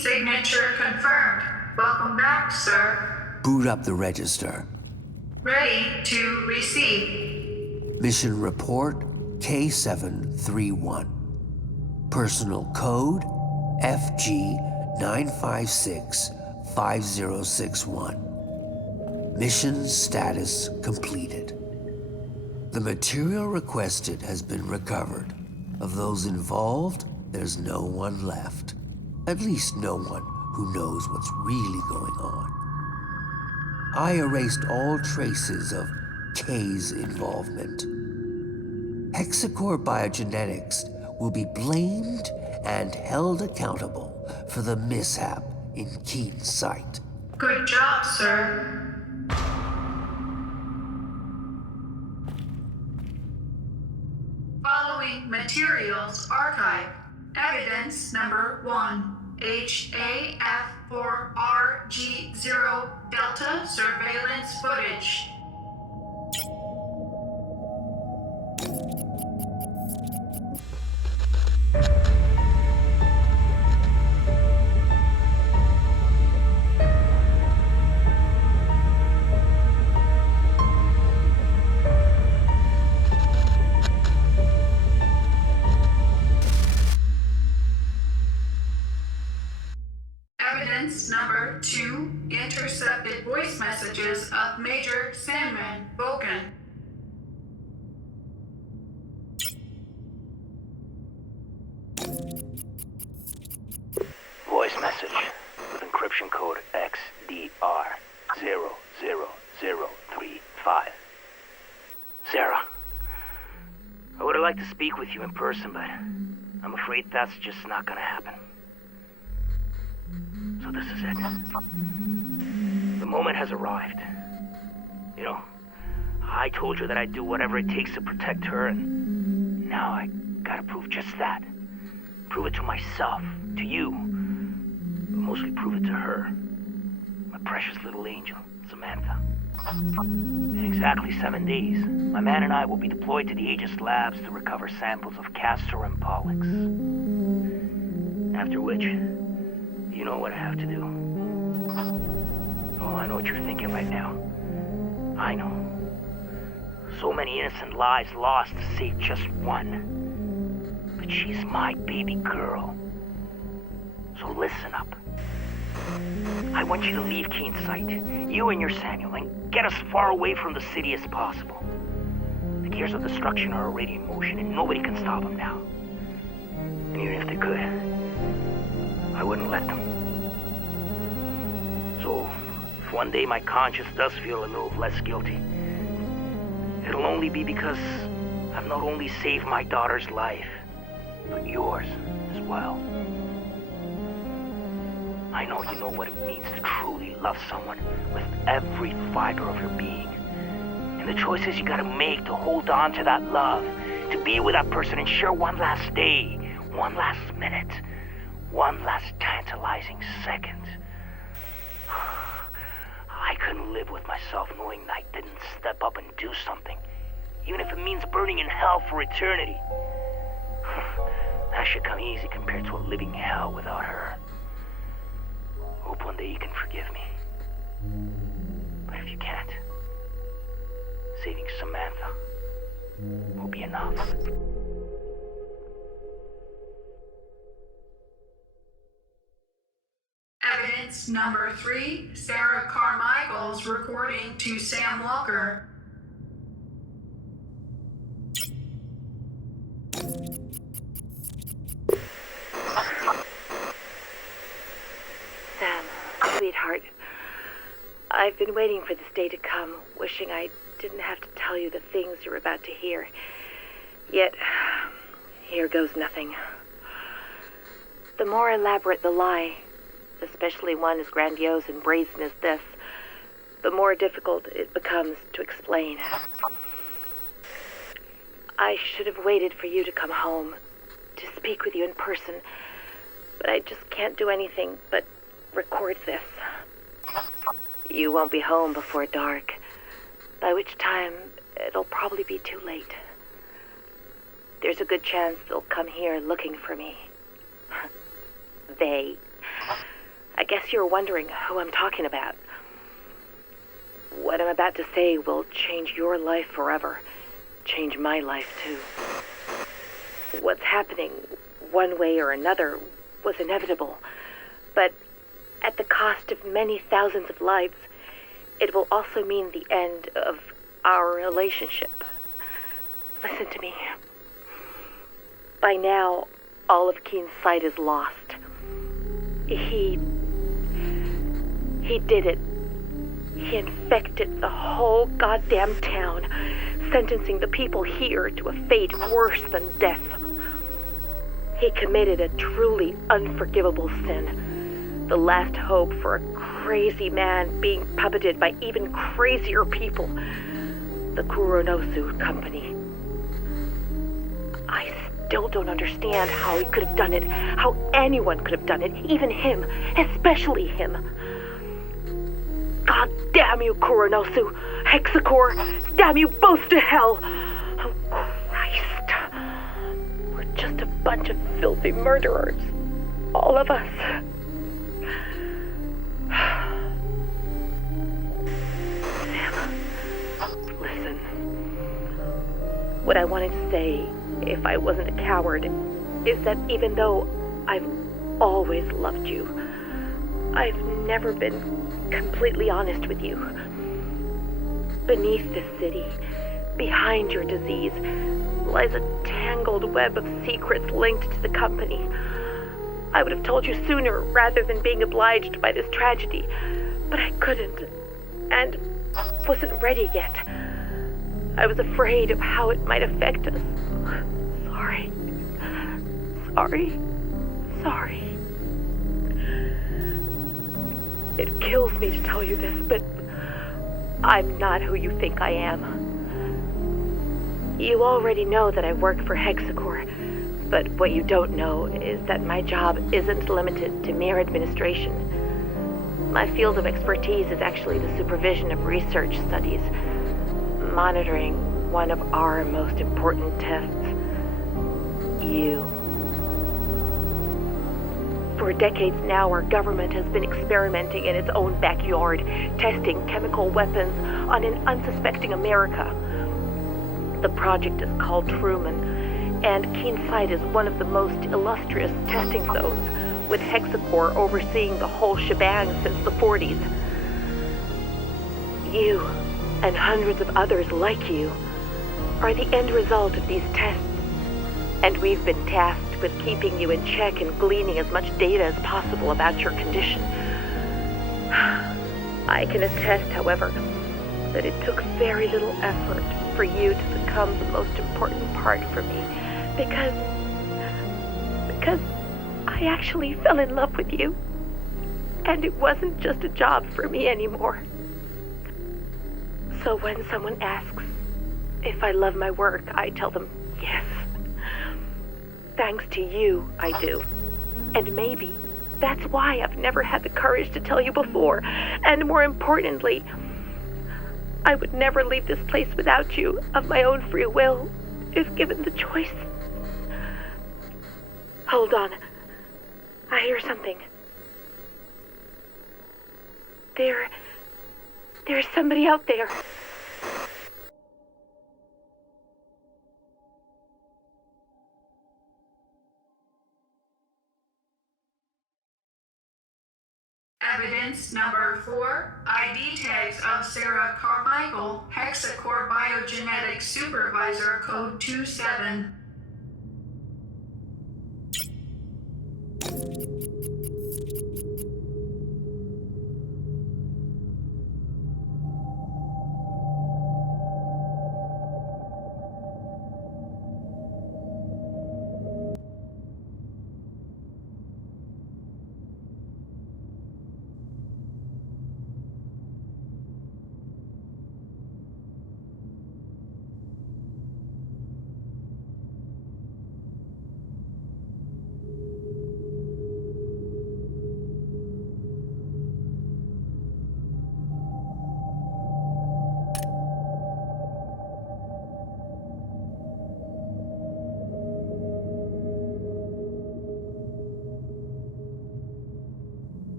signature confirmed. Welcome back, sir. Boot up the register. Ready to receive. Mission report K731. Personal code FG9565061. Mission status completed. The material requested has been recovered. Of those involved, there's no one left. At least no one who knows what's really going on. I erased all traces of K's involvement. Hexacore Biogenetics will be blamed and held accountable for the mishap in Keen's site. Good job, sir. Following materials archive. Evidence number 1. HAF4RG0 Delta surveillance footage. Evidence number 2. Intercepted voice messages of Major Sandman Bogan. Voice message with encryption code XDR00035. Sarah, I would have liked to speak with you in person, but I'm afraid that's just not gonna happen. So this is it. The moment has arrived. You know, I told you that I'd do whatever it takes to protect her, and now I gotta prove just that. Prove it to myself, to you, but mostly prove it to her. My precious little angel, Samantha. In exactly 7 days, my man and I will be deployed to the Aegis Labs to recover samples of Castor and Pollux. After which, you know what I have to do. Oh, I know what you're thinking right now. I know. So many innocent lives lost to save just one. But she's my baby girl. So listen up. I want you to leave Keen's site, you and your Samuel, and get as far away from the city as possible. The gears of destruction are already in motion, and nobody can stop them now. And even if they could, I wouldn't let them. So, if one day my conscience does feel a little less guilty, it'll only be because I've not only saved my daughter's life, but yours as well. I know you know what it means to truly love someone with every fiber of your being. And the choices you gotta make to hold on to that love, to be with that person and share one last day, one last minute, one last tantalizing second. I couldn't live with myself knowing I didn't step up and do something, even if it means burning in hell for eternity. That should come easy compared to a living hell without her. Hope one day you can forgive me. But if you can't, saving Samantha will be enough. Evidence number 3. Sarah Carmichael's recording to Sam Walker. Sam, sweetheart, I've been waiting for this day to come, wishing I didn't have to tell you the things you're about to hear. Yet, here goes nothing. The more elaborate the lie, especially one as grandiose and brazen as this, the more difficult it becomes to explain. I should have waited for you to come home, to speak with you in person, but I just can't do anything but record this. You won't be home before dark, by which time it'll probably be too late. There's a good chance they'll come here looking for me. They. guess you're wondering who I'm talking about. What I'm about to say will change your life forever. Change my life, too. What's happening, one way or another, was inevitable. But at the cost of many thousands of lives, it will also mean the end of our relationship. Listen to me. By now, all of Keen's sight is lost. He did it. He infected the whole goddamn town, sentencing the people here to a fate worse than death. He committed a truly unforgivable sin. The last hope for a crazy man being puppeted by even crazier people. The Kuronosu Company. I still don't understand how he could have done it, how anyone could have done it, even him, especially him. God damn you, Kuronosu, Hexacore, damn you both to hell! Oh, Christ. We're just a bunch of filthy murderers, all of us. Sam, listen. What I wanted to say, if I wasn't a coward, is that even though I've always loved you, I've never been completely honest with you. Beneath this city, behind your disease, lies a tangled web of secrets linked to the company. I would have told you sooner rather than being obliged by this tragedy, but I couldn't, and wasn't ready yet. I was afraid of how it might affect us. Sorry. It kills me to tell you this, but I'm not who you think I am. You already know that I work for Hexacore, but what you don't know is that my job isn't limited to mere administration. My field of expertise is actually the supervision of research studies, monitoring one of our most important tests. You. For decades now, our government has been experimenting in its own backyard, testing chemical weapons on an unsuspecting America. The project is called Truman, and Keenside is one of the most illustrious testing zones, with Hexacore overseeing the whole shebang since the 40s. You, and hundreds of others like you, are the end result of these tests, and we've been tasked with keeping you in check and gleaning as much data as possible about your condition. I can attest, however, that it took very little effort for you to become the most important part for me, because I actually fell in love with you, and it wasn't just a job for me anymore. So when someone asks if I love my work, I tell them yes. Thanks to you, I do. And maybe that's why I've never had the courage to tell you before. And more importantly, I would never leave this place without you of my own free will, if given the choice. Hold on. I hear something. There's somebody out there. Evidence number 4, ID tags of Sarah Carmichael, Hexacore Biogenetics Supervisor Code 27.